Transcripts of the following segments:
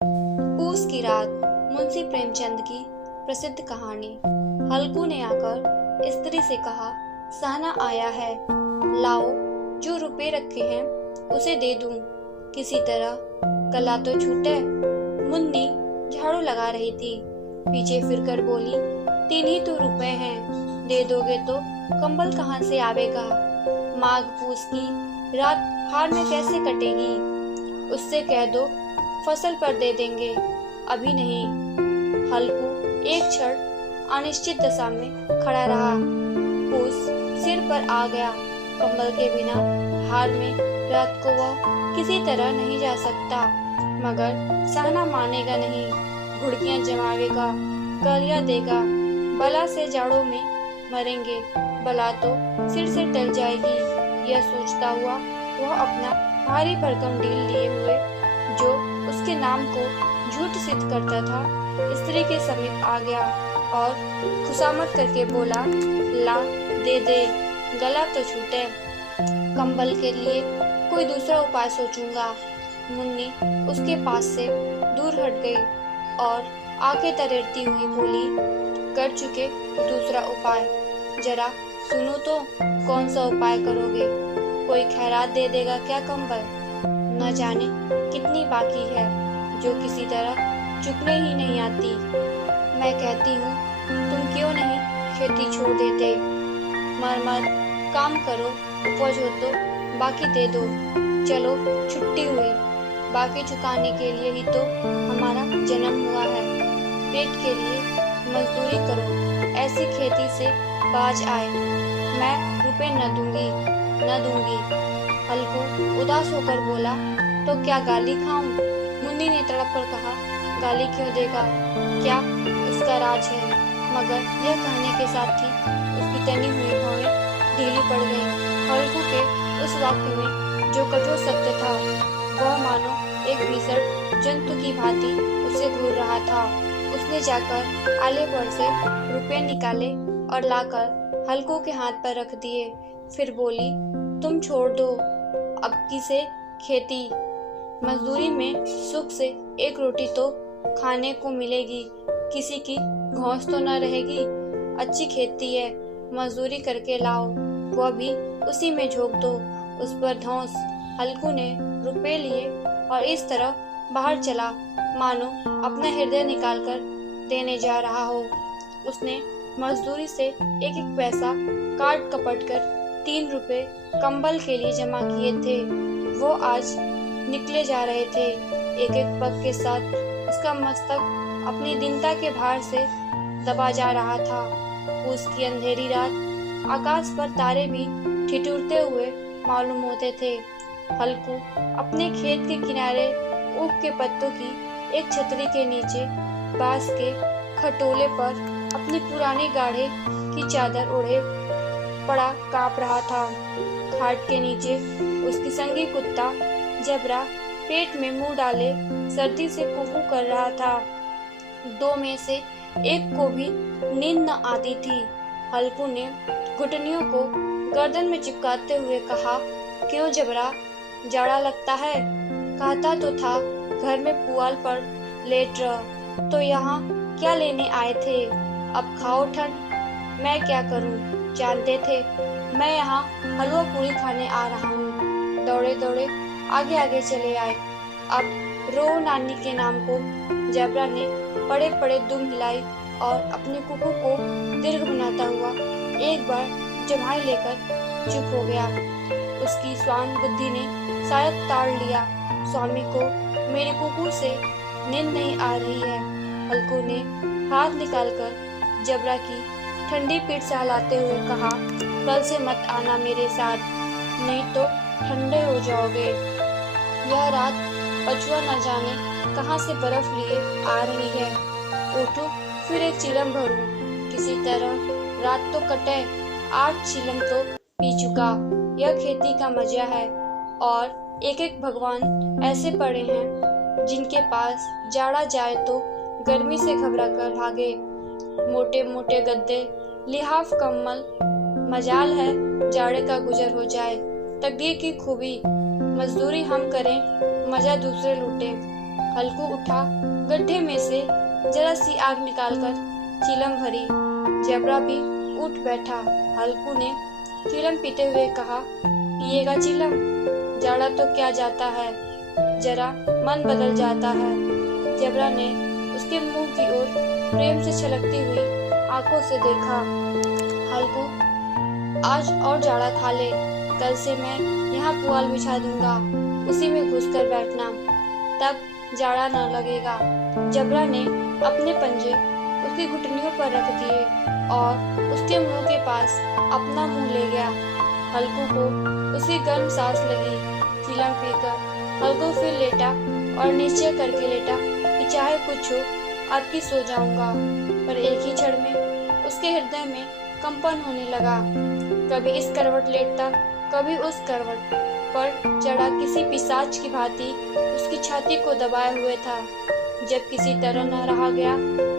पूस की रात मुंशी प्रेमचंद की प्रसिद्ध कहानी। हल्कू ने आकर स्त्री से कहा, सहना आया है, लाओ जो रुपए रखे हैं उसे दे दूं, किसी तरह गला तो छूटे। मुन्नी झाड़ू लगा रही थी, पीछे फिरकर बोली, 3 ही तो रुपए हैं, दे दोगे तो कंबल कहाँ से आवेगा। माघ पूस की रात हार में कैसे कटेगी। उससे कह दो फसल पर दे देंगे, अभी नहीं। हल्कू एक क्षण अनिश्चित दशा में खड़ा रहा। पूस सिर पर आ गया। कंबल के बिना हार में रात को वह किसी तरह नहीं जा सकता, मगर सहना मानेगा नहीं। घुड़कियां जमावेगा, गालियां देगा, बला से जाड़ों में मरेंगे, बला तो सिर से टल जाएगी। यह सोचता हुआ वह अपना भारी भरकम ढील लिए हुए, जो उसके नाम को झूठ सिद्ध करता था, स्त्री के समीप आ गया और खुशामद करके बोला, ला दे दे, गला तो छूटे, कंबल के लिए कोई दूसरा उपाय सोचूंगा। मुन्नी उसके पास से दूर हट गई और आंखें तरेरती हुई बोली, कर चुके दूसरा उपाय, जरा सुनो तो कौन सा उपाय करोगे। कोई खैरात दे देगा क्या कंबल। न जाने कितनी बाकी है जो किसी तरह चुकने ही नहीं आती। मैं कहती हूँ तुम क्यों नहीं खेती छोड़ देते, मर काम करो, उपज हो तो बाकी दे दो। चलो छुट्टी हुई, बाकी चुकाने के लिए ही तो हमारा जन्म हुआ है। पेट के लिए मजदूरी करो, ऐसी खेती से बाज आए। मैं रुपए न दूंगी। हल्कू उदास होकर बोला, तो क्या गाली खाऊं। मुन्नी ने तड़प कर कहा, गाली क्यों देगा, क्या उसका राज है। मगर यह कहने के साथ ही उसकी तनी हुई भौहें ढीली पड़ गईं। हल्कू के उस वाक्य में जो कठोर सत्य था, वह मानो एक भीषण जंतु की भांति उसे घूर रहा था। उसने जाकर आले पर से रुपए निकाले और लाकर हल्कू के हाथ पर रख दिए। फिर बोली, तुम छोड़ दो अब की से खेती, मजदूरी में सुख से एक रोटी तो खाने को मिलेगी, किसी की घौंस तो न रहेगी। अच्छी खेती है, मजदूरी करके लाओ, वह भी उसी में झोंक दो, उस पर धौंस। हल्कू ने रुपए लिए और इस तरह बाहर चला, मानो अपना हृदय निकालकर देने जा रहा हो। उसने मजदूरी से एक एक पैसा काट कपट कर 3 रुपए कंबल के लिए जमा किए थे। वो आज निकले जा रहे थे। एक एक पग के साथ उसका मस्तक अपनी दीनता के भार से दबा जा रहा था। उसकी अंधेरी रात आकाश पर तारे भी ठिठुरते हुए मालूम होते थे। हल्कू अपने खेत के किनारे ऊख के पत्तों की एक छतरी के नीचे बांस के खटोले पर अपनी पुरानी गाढ़े की चादर ओढ़े पड़ा कांप रहा था। खाट के नीचे उसकी संगी कुत्ता जबरा पेट में मुंह डाले सर्दी से कुकू कर रहा था। 2 में से एक को भी नींद न आती थी। हल्कू ने घुटनियों को गर्दन में चिपकाते हुए कहा, क्यों जबरा, जाड़ा लगता है। कहता तो था घर में पुआल पर लेट रह, तो यहाँ क्या लेने आए थे। अब खाओ ठंड। मैं क्या करूं, जानते थे मैं यहाँ हलवा पूरी खाने आ रहा हूँ। दौड़े दौड़े आगे आगे चले आए। अब रो नानी के नाम को जबरा ने पड़े पड़े दुम हिलाई और अपने कुकू को दीर्घ बनाता हुआ एक बार जमाई लेकर चुप हो गया। उसकी स्वान बुद्धि ने शायद ताड़ लिया, स्वामी को मेरे कुकू से नींद नहीं आ रही है। हल्कू ने हाथ निकालकर जबरा की ठंडी पीठ सहलाते हुए कहा, कल से मत आना मेरे साथ, नहीं तो ठंडे हो जाओगे। यह रात पछुआ न जाने कहां से बर्फ लिए आ रही है। उठो फिर एक चिलम भरूं, किसी तरह रात तो कटे। 8 चिलम तो पी चुका। यह खेती का मजा है। और एक एक भगवान ऐसे पड़े हैं जिनके पास जाड़ा जाए तो गर्मी से घबरा कर भागे। मोटे मोटे गद्दे, लिहाफ कम्बल, मजाल है जाड़े का गुजर हो जाए। तकदीर की खूबी, मजदूरी हम करें, मजा दूसरे लूटे। हल्कू उठा, गड्ढे में से जरा सी आग निकालकर चीलम भरी। जबरा भी उठ बैठा। हल्कू ने चीलम पीते हुए कहा, पिएगा चीलम? जाड़ा तो क्या जाता है, जरा मन बदल जाता है। जबरा ने उसके मुंह की ओर प्रेम से छलकती हुई आंखों से देखा। हल्कू, आज और जाड़ा खा ले, कल से मैं यहाँ पुआल बिछा दूंगा, उसी में घुसकर बैठना, तब जाड़ा न लगेगा। जबरा ने अपने पंजे उसकी घुटनियों पर रख दिए और उसके मुंह के पास अपना मुंह ले गया। हल्कू को उसकी गर्म सांस लगी। चीलम पीकर हल्कू फिर लेटा और निश्चय करके लेटा कि चाहे कुछ हो, अब की सो जाऊंगा। पर एक ही क्षण में उसके हृदय में कंपन होने लगा। कभी इस करवट लेटता, कभी उस करवट पर चढ़ा किसी पिशाच की भांति उसकी छाती को दबाए हुए था। जब किसी तरह न रहा गया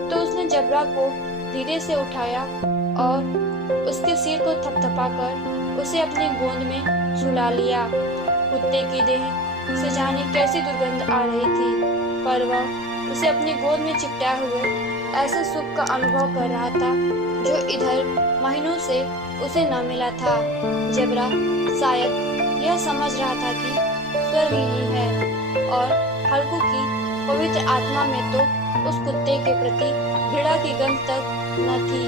तो उसने जबरा को धीरे से उठाया और उसके सिर को थपथपाकर उसे अपनी गोद में सुला लिया। कुत्ते की देह से जाने कैसी दुर्गंध आ रही थी, पर वह उसे अपनी गोद में चिपटाए हुए ऐसे सुख का अनुभव कर रहा था जो इधर महीनों से उसे न मिला था। जबरा शायद यह समझ रहा था कि स्वर्ग यही है और हल्कू की पवित्र आत्मा में तो उस कुत्ते के प्रति घृणा की गंध तक न थी।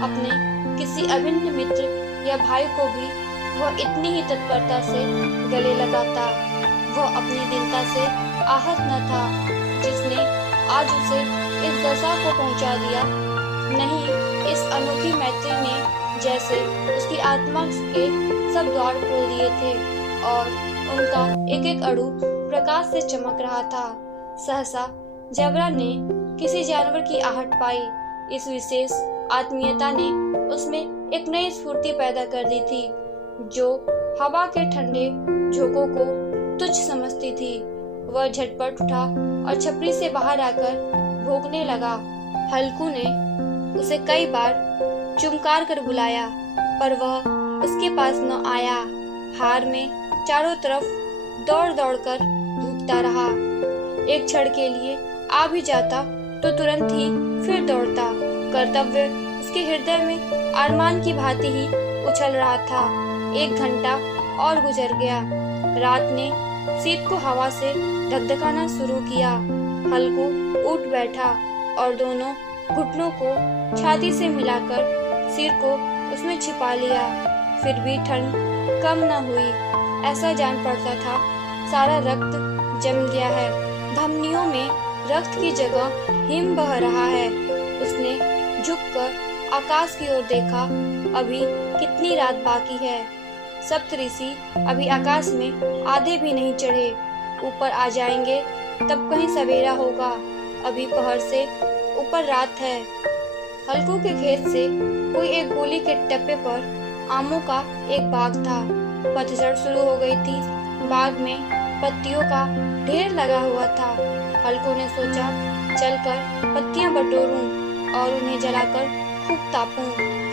अपने किसी अभिन्न मित्र या भाई को भी वह इतनी ही तत्परता से गले लगाता। वह अपनी दीनता से आहत न था जिसने आज उसे इस दशा को पहुंचा दिया। नहीं, इस अनोखी मैत्री ने जैसे उसकी आत्मा के सब द्वार खोल दिए थे और उनका एक एक अणु प्रकाश से चमक रहा था। सहसा जबरा ने किसी जानवर की आहट पाई। इस विशेष आत्मीयता ने उसमें एक नई स्फूर्ति पैदा कर दी थी जो हवा के ठंडे झोंकों को तुच्छ समझती थी। वह झटपट उठा और छपरी से बाहर आकर भौंकने लगा। हल्कू ने उसे कई बार चुमकार कर बुलाया, पर वह उसके पास न आया। हार में चारों तरफ दौड़ दौड़ कर भूखता रहा। एक क्षण के लिए आ भी जाता तो तुरंत ही फिर दौड़ता। कर्तव्य उसके हृदय में अरमान की भांति ही उछल रहा था। 1 घंटा और गुजर गया। रात ने शीत को हवा से धकधकाना शुरू किया। हल्कू उठ बैठा और दोनों घुटनों को छाती से मिलाकर सिर को उसमें छिपा लिया। फिर भी ठंड कम न हुई। ऐसा जान पड़ता था सारा रक्त जम गया है। धमनियों में रक्त की जगह हिम बह रहा है। उसने झुककर आकाश की ओर देखा। अभी कितनी रात बाकी है। सप्तऋषि अभी आकाश में आधे भी नहीं चढ़े। ऊपर आ जाएंगे तब कहीं सवेरा होगा। अभी पहर से ऊपर रात है। हल्कू के खेत से कोई एक गोली के टप्पे पर आमों का एक बाग था। पतझड़ शुरू हो गई थी। बाग में पत्तियों का ढेर लगा हुआ था। हल्कू ने सोचा, चलकर पत्तियां बटोरूं और उन्हें जलाकर खूब तापूं।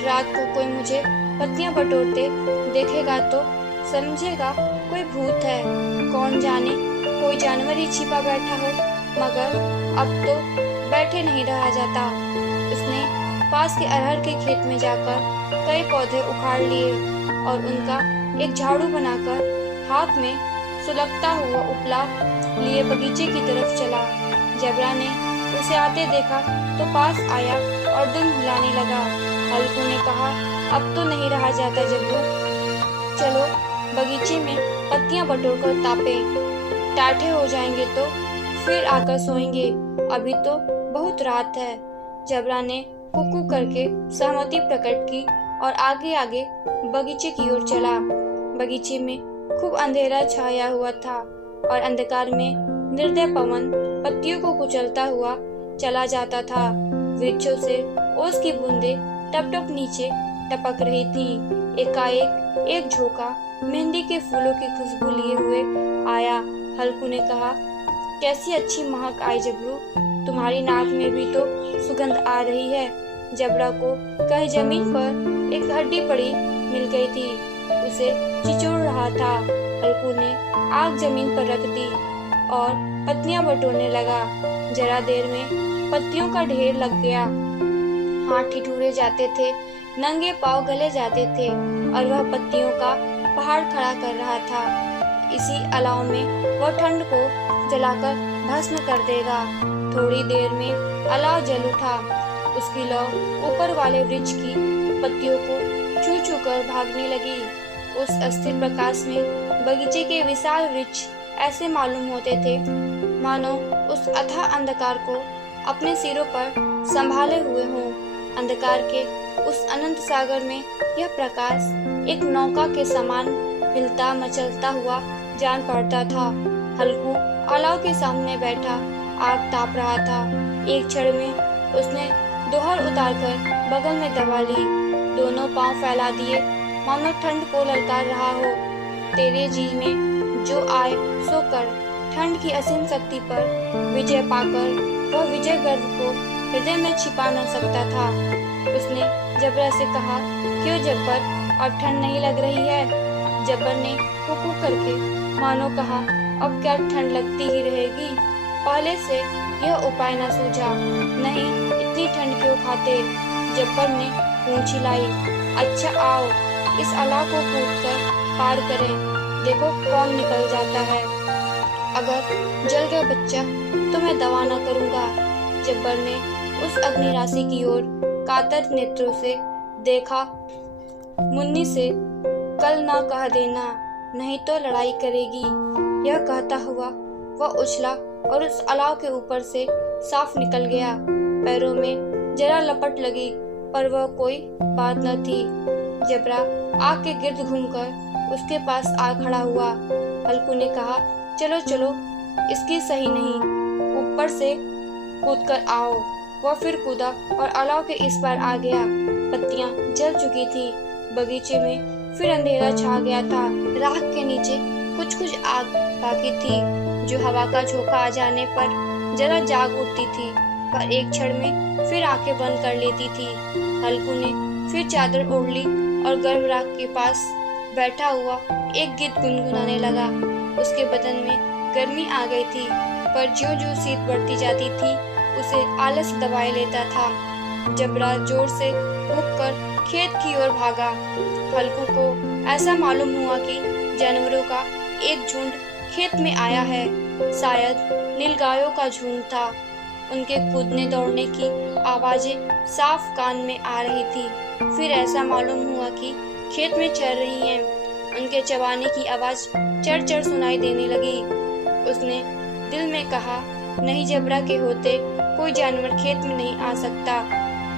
रात को कोई मुझे पत्तियां बटोरते देखेगा तो समझेगा कोई भूत है। कौन जाने कोई जानवर ही छिपा बैठा हो। मगर अब तो बैठे नहीं रहा जाता। उसने पास के अरहर के खेत में जाकर कई पौधे उखाड़ लिए और उनका एक झाड़ू बनाकर हाथ में सुलगता हुआ उपला लिए बगीचे की तरफ चला। जबरा ने उसे आते देखा तो पास आया और दुम हिलाने लगा। हल्कू ने कहा, अब तो नहीं रहा जाता जब्बू, चलो बगीचे में पत्तियां बटोरकर तापें। टाटे हो जाएंगे तो फिर आकर सोएंगे। अभी तो बहुत रात है। जबरा ने कुकू करके सहमति प्रकट की और आगे आगे बगीचे की ओर चला। बगीचे में खूब अंधेरा छाया हुआ था और अंधकार में निर्दय पवन पत्तियों को कुचलता हुआ चला जाता था। वृक्षों से ओस की बूंदें टप टप नीचे टपक रही थीं। एकाएक एक झोंका मेहंदी के फूलों की खुशबू लिए हुए आया। हल्कू ने कहा, कैसी अच्छी महक आई जबरू, तुम्हारी नाक में भी तो सुगंध आ रही है। जबरा को कहीं जमीन पर एक हड्डी पड़ी मिल गई थी। उसे चिचोड़ रहा था। हल्कू ने आग जमीन पर रख दी और पत्तियां बटोरने लगा। जरा देर में पत्तियों का ढेर लग गया। हाथ ठिठुरे जाते थे, नंगे पांव गले जाते थे और वह पत्तियों का पहाड़ खड़ा कर रहा था। इसी अलाव में वह ठंड को जलाकर भस्म कर देगा। थोड़ी देर में अलाव जल उठा। उसकी लौ ऊपर वाले वृक्ष की पत्तियों को छू छू कर भागने लगी। उस अस्थिर प्रकाश में बगीचे के विशाल वृक्ष ऐसे मालूम होते थे मानो उस अथाह अंधकार को अपने सिरों पर संभाले हुए हों। अंधकार के उस अनंत सागर में यह प्रकाश एक नौका के समान हिलता मचलता हुआ जान पड़ता था। हल्कू अलाव के सामने बैठा आग ताप रहा था। एक क्षण में उसने दोहर उतारकर बगल में दबा ली, दोनों पांव फैला दिए मानो ठंड को ललकार रहा हो। तेरे जी में जो आए सो कर। ठंड की असीम शक्ति पर विजय पाकर वह विजय गर्व को हृदय में छिपा न सकता था। उसने जबरा से कहा, क्यों जब्बर, अब ठंड नहीं लग रही है? जब्बर ने कुकू करके मानो कहा, अब क्या ठंड लगती ही रहेगी? पहले से यह उपाय न सूझा। नहीं, इतनी ठंड क्यों खाते? जब्बर ने पूंछ हिलाई। अच्छा आओ, इस अलाव को कूदकर पार करें, देखो कौन निकल जाता है। अगर जल गया बच्चा तो मैं दवा न करूंगा। जब्बर ने उस अग्नि राशि की ओर कातर नेत्रों से देखा। मुन्नी से कल ना कह देना, नहीं तो लड़ाई करेगी। यह कहता हुआ वह उछला और उस अलाव के ऊपर से साफ निकल गया। पैरों में जरा लपट लगी, पर वह कोई बात न थी। जबरा आग के गिर्द घूमकर उसके पास आ खड़ा हुआ। हल्कू ने कहा, चलो चलो, इसकी सही नहीं, ऊपर से कूदकर आओ। वह फिर कूदा और अलाव के इस पार आ गया। पत्तियां जल चुकी थी। बगीचे में फिर अंधेरा छा गया था। राख के नीचे कुछ कुछ आग बाकी थी, जो हवा का झोंका आ जाने पर जरा जाग उठती थी, पर एक क्षण में फिर आंखें बंद कर लेती थी। हल्कू ने फिर चादर ओढ़ ली और गर्म राख के पास बैठा हुआ एक गीत गुनगुनाने लगा। उसके बदन में गर्मी आ गई थी, पर ज्यों ज्यों शीत बढ़ती जाती थी उसे आलस दबाए लेता था। जबरा जोर से उठकर खेत की ओर भागा। हल्कू को ऐसा मालूम हुआ कि जानवरों का एक झुंड खेत में आया है। शायद नीलगायों का झुंड था। उनके कूदने दौड़ने की आवाजें साफ कान में आ रही थी। फिर ऐसा मालूम हुआ कि खेत में चर रही हैं। उनके चबाने की आवाज चढ़ चढ़ सुनाई देने लगी। उसने दिल में कहा, नहीं जबरा के होते कोई जानवर खेत में नहीं आ सकता।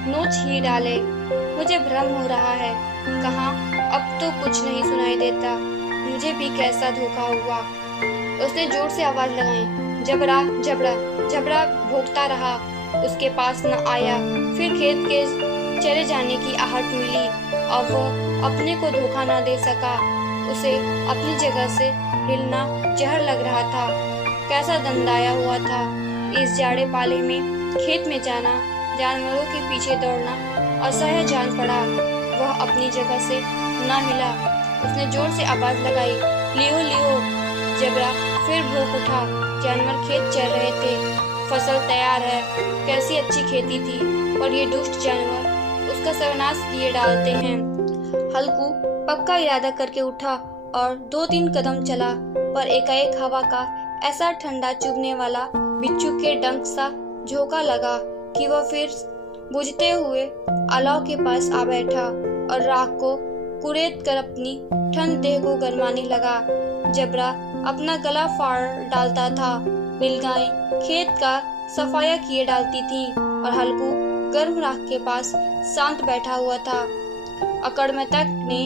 नोच ही डाले, मुझे भ्रम हो रहा है। कहाँ, अब तो कुछ नहीं सुनाई देता। मुझे भी कैसा धोखा हुआ। उसने जोर से आवाज लगाई, जबरा जबरा। जबरा भौंकता रहा, उसके पास न आया। फिर खेत के चले जाने की आहट मिली। अब वह अपने को धोखा न दे सका। उसे अपनी जगह से हिलना जहर लग रहा था। कैसा दंदाया हुआ था। इस जाड़े पाले में खेत में जाना, जानवरों के पीछे दौड़ना असह्य जान पड़ा। वह अपनी जगह से न हिला। उसने जोर से आवाज लगाई, लियो लियो। जबरा फिर भूख उठा। जानवर खेत चल रहे थे। फसल तैयार है। कैसी अच्छी खेती थी, और ये दुष्ट जानवर उसका सर्वनाश किए डालते हैं। हल्कू पक्का इरादा करके उठा और 2-3 कदम चला, पर एकाएक हवा का ऐसा ठंडा चुभने वाला बिच्छू के डंक सा झोंका लगा कि वह फिर बुझते हुए अलाव के पास आ बैठा और राख को कुरेद कर अपनी ठंड देह को गरमाने लगा। जबरा अपना गला फाड़ डालता था। नीलगायें खेत का सफाया किए डालती थी और हल्कू गर्म राख के पास शांत बैठा हुआ था। अकड़मतक ने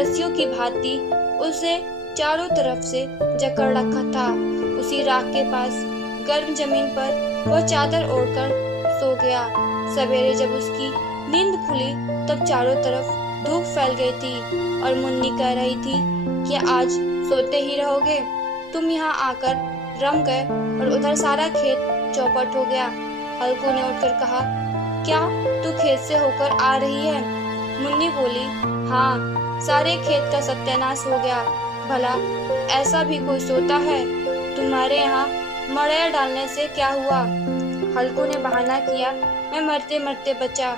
रस्सियों की भांति उसे चारों तरफ से जकड़ रखा था। उसी राख के पास गर्म जमीन पर वह चादर ओढ़कर सो गया। सवेरे जब उसकी नींद खुली तब चारों तरफ धूप फैल गई थी और मुन्नी कह रही थी कि आज सोते ही रहोगे? तुम यहाँ आकर रम गए और उधर सारा खेत चौपट हो गया। हल्कू ने उठकर कहा, क्या तू खेत से होकर आ रही है? मुन्नी बोली, हाँ, सारे खेत का सत्यानाश हो गया। भला ऐसा भी कोई सोता है? तुम्हारे यहाँ मड़ैया डालने से क्या हुआ? हल्कू ने बहाना किया, मैं मरते मरते बचा।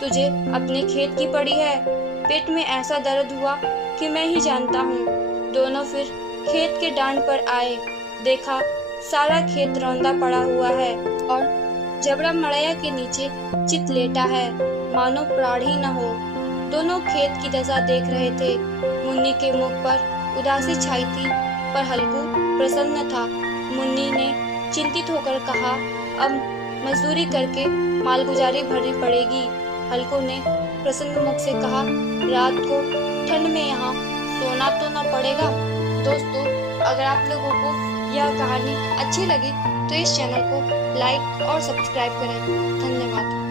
तुझे अपने खेत की पड़ी है। पेट में ऐसा दर्द हुआ कि मैं ही जानता हूँ। दोनों फिर खेत के डांड पर आए। देखा सारा खेत रौंदा पड़ा हुआ है और जबड़ा मड़ैया के नीचे चित लेटा है, मानो प्राण ही न हो। दोनों खेत की दशा देख रहे थे। मुन्नी के मुख पर उदासी छाई थी, पर हल्कू प्रसन्न था। मुन्नी ने चिंतित होकर कहा, अब मजदूरी करके मालगुजारी भरनी पड़ेगी। हल्कू ने प्रसन्न मुख से कहा, रात को ठंड में यहाँ सोना तो न पड़ेगा। दोस्तों, अगर आप लोगों को यह कहानी अच्छी लगी तो इस चैनल को लाइक और सब्सक्राइब करें। धन्यवाद।